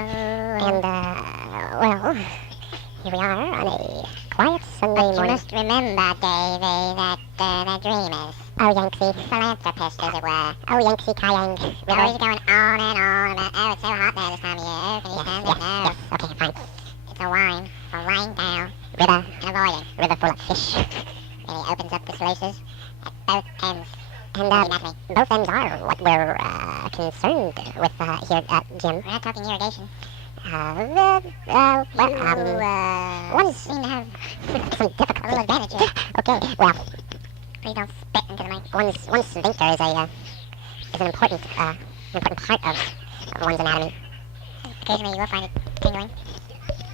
And, well, here we are on a quiet Sunday morning. You must remember, Davy, that dream is Oh, Yanksy. philanthropist, as it were. Oh, Yanksy Kayang. Always going on and on about, oh, it's so hot there this time of year. Can you stand it? No. Yes, okay, fine. It's a wine for lying down River, and avoiding. river full of fish. Really opens up the sluices at both ends. And, Naturally. both ends are what we're, concerned with, here at Jim. We're not talking irrigation. Well, One seem to have some difficulty. a little advantage here. Okay, well, Please don't spit into the mic. one's sphincter is an important part of one's anatomy. Occasionally you will find it tingling.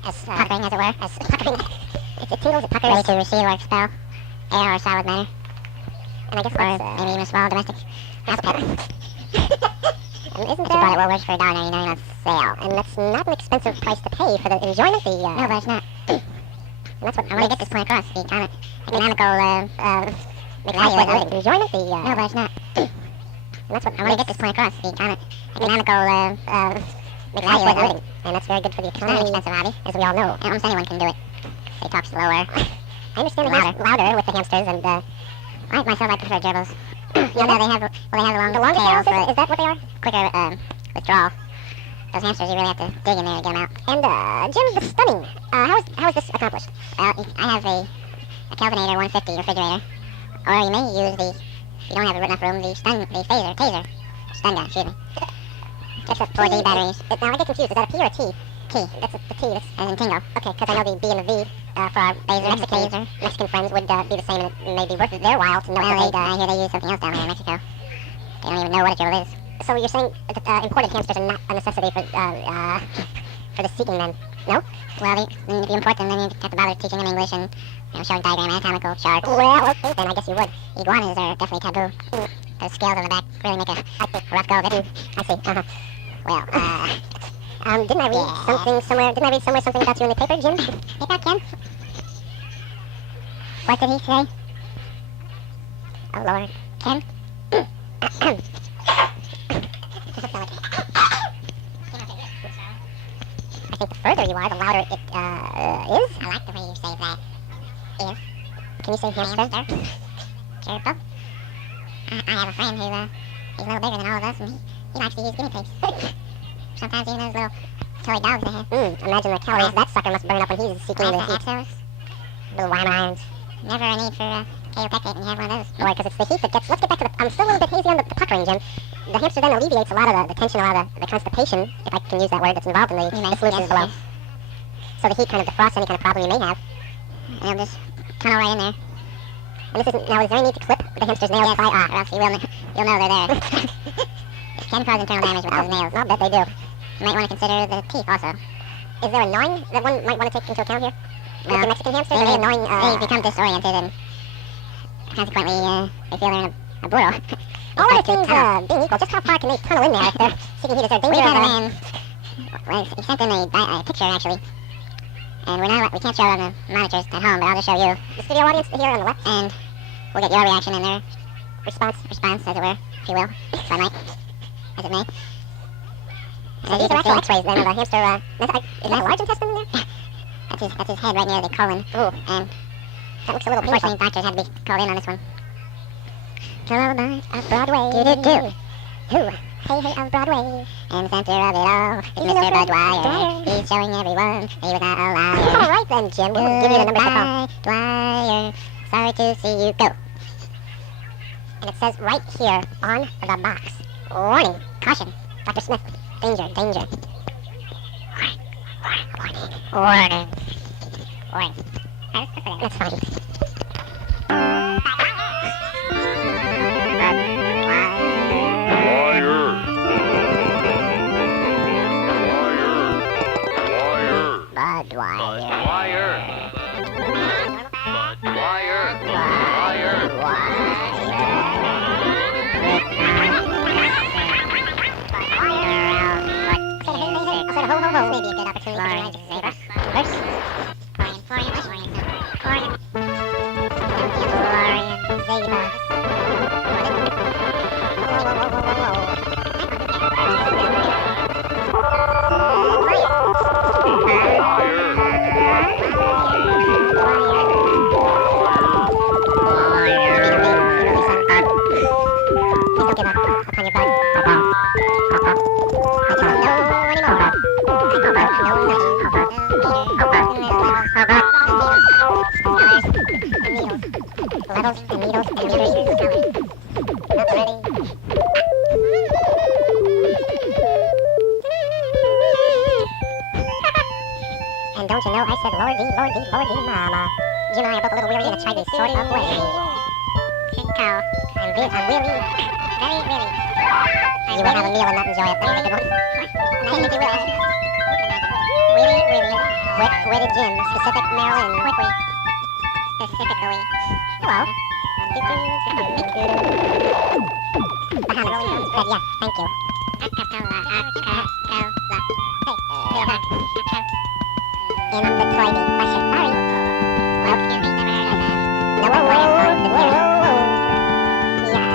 As, Puckering, as it were. as puckering. It tingles, it puckers. Ready to receive or expel air or solid matter. And I guess Or that's, maybe even a small domestic. And isn't But you bought there it Woolworths for $1.99 on sale. and that's not an expensive price to pay for the enjoyment, No, but it's not. and that's what I want to get this point across. The economical makes value life of worth it. living. Enjoyment, No, but it's not. and that's what I want to get this point across. The economical makes life value worth of it. living, and that's very good for the It's not an economy, expensive hobby. as we all know. And almost anyone can do it. They talk slower. I understand the louder with the hamsters, and I myself, I prefer gerbils. You know, they have the long the longer tails, tails, is that what they are? quicker withdrawal. Those hamsters, you really have to dig in there to get them out. And Jim, the stunning. How is this accomplished? Well, I have a Kelvinator 150 refrigerator. Or you may use if you don't have enough room, the taser. Stun gun, excuse me. Just the 4D batteries. Now I get confused. Is that a P or a T? T, That's the T. That's as in tingle. okay, because I know the B and the V for our Taser. Mexican friends would be the same, and it may be worth their while to know Well, what I hear they use something else down here in Mexico. They don't even know what a gerbil is. So you're saying that imported hamsters are not a necessity for the seeking then? No? Well, if you import them, then you have to bother teaching them English and showing diagram anatomical charts. Well, okay, then I guess you would. Iguanas are definitely taboo. Those scales on the back really make a rough go of it. I see. Well, Didn't I read Yeah. something somewhere? Didn't I read somewhere something about you in the paper, Jim? hey, back, Ken. What did he say? Oh Lord. Ken? I think the further you are, the louder it is. I like the way you say that. If Can you say hamster? Gerbil. I have a friend who, he's a little bigger than all of us, and he likes to use guinea pigs. Sometimes even those little toy dogs they have. Imagine the calories that sucker must burn up when he's seeking the heat. Axos. Little wham irons. Never a need for kaopectate when you have one of those. Boy, because it's the heat that gets. Let's get back to the. I'm still a little bit hazy on the puckering, Jim. The hamster then alleviates a lot of the tension, a lot of the constipation, if I can use that word, that's involved in the solutions below. So the heat kind of defrosts any kind of problem you may have. And they'll just tunnel right in there. And this isn't. Now, is there any need to clip the hamster's nails? Yes, or else you'll know they're there. It can cause internal damage with those nails. I'll bet they do. You might want to consider the teeth also. Is there a gnawing that one might want to take into account here? With Well, the Mexican hamsters, They, are they gnawing? they become disoriented and consequently they feel they're in a burrow. All other things being equal, just how far can they tunnel in there if they're seeking heat? Is there We danger had a of man. Well, he sent in a picture actually, and we can't show it on the monitors at home, but I'll just show you, the studio audience here on the left? and we'll get your reaction and their Response. response, as it were, if you will, if I might, as it may. So As these you are can actual see, x-rays then of the hamster. Is that a large intestine in there? that's his head right near the colon. Ooh, And that looks a little painful. unfortunately, doctors had to be called in on this one. Lullaby of Broadway. Do-do-do. Who? Hey, hey, of Broadway. And the center of it all is He's Mr. Mr. Dwyer. Dwyer. He's showing everyone he was not a liar. All right then, Jim. We'll give you the number to call. Goodbye, Dwyer. Sorry to see you go. And it says right here on the box. Warning. Caution. Dr. Smith. Danger, danger. Warning. Warning. That's fine. Ho, maybe a good opportunity for you to save us. First. Florian, Zebra. Whoa. Levels and needles and meters. Not ready. And don't you know, I said Lordy, Lordy, Lordy, Mama. Jim and I are both a little weary and have tried to sort of way. Cow. I'm weary. Very really. You will have a meal and not enjoy it. That's a good one. Maybe will. Really. Quick-witted Jim, specific Maryland. Quickly. Specifically. Hello. Bahamas. But yeah, thank you. In the toy question. Sorry. Well, excuse me, never heard of that. No,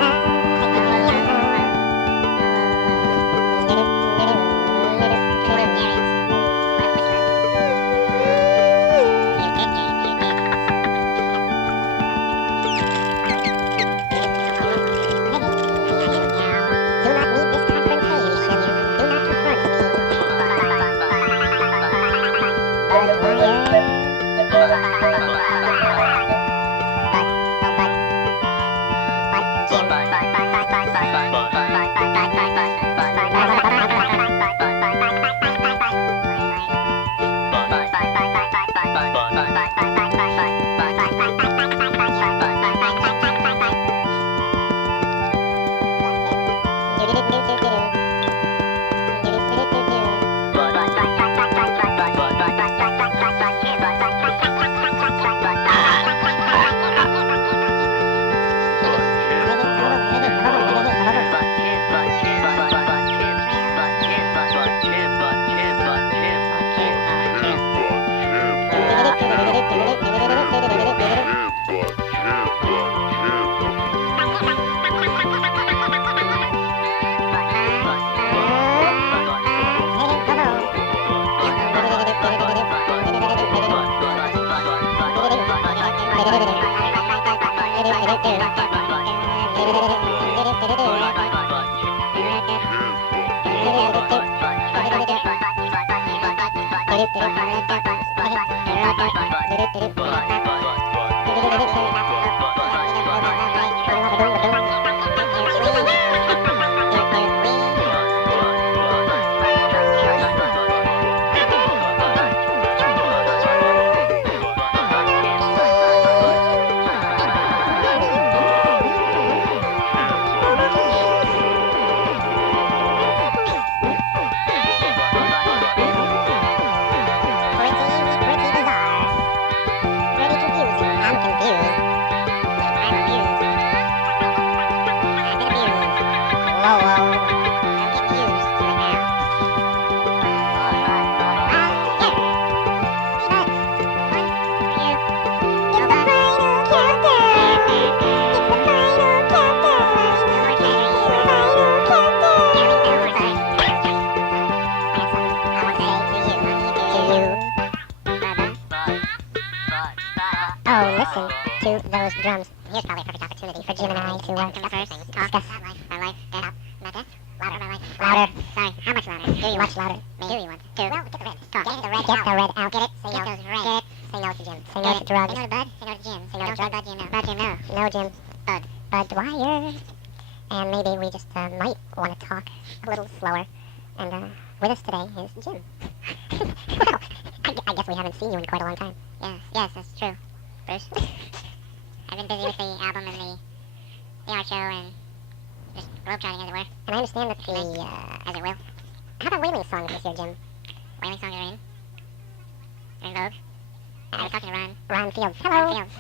Do not need this confrontation. Do not confront me. Listen to those drums. Here's probably a perfect opportunity for Jim and I to discuss My life, death, my death, louder, my life. louder, Sorry, how much louder? Do you much want? louder. Do you want? To. Well, get the red. Talk. Get the red Get out. the red out. Get it? Say Get no. those red. Get it. Say no to Jim. Say no to drugs. Say no to Bud. Say no to Jim. Say no to Don't say Bud, Jim, no. Bud, Jim, no. No, Jim. Bud. Bud Dwyer. And maybe we just might want to talk a little slower. And with us today is Jim. Well, I guess we haven't seen you in quite a long time. Yes, that's true. Bruce. I've been busy with the album and the art show and just globetrotting, as it were. And I understand that As it will. how about whaling songs this year, Jim? Whaling songs are in. They're in vogue. I was talking to Ron. Ron Fields. Hello. Ron Fields.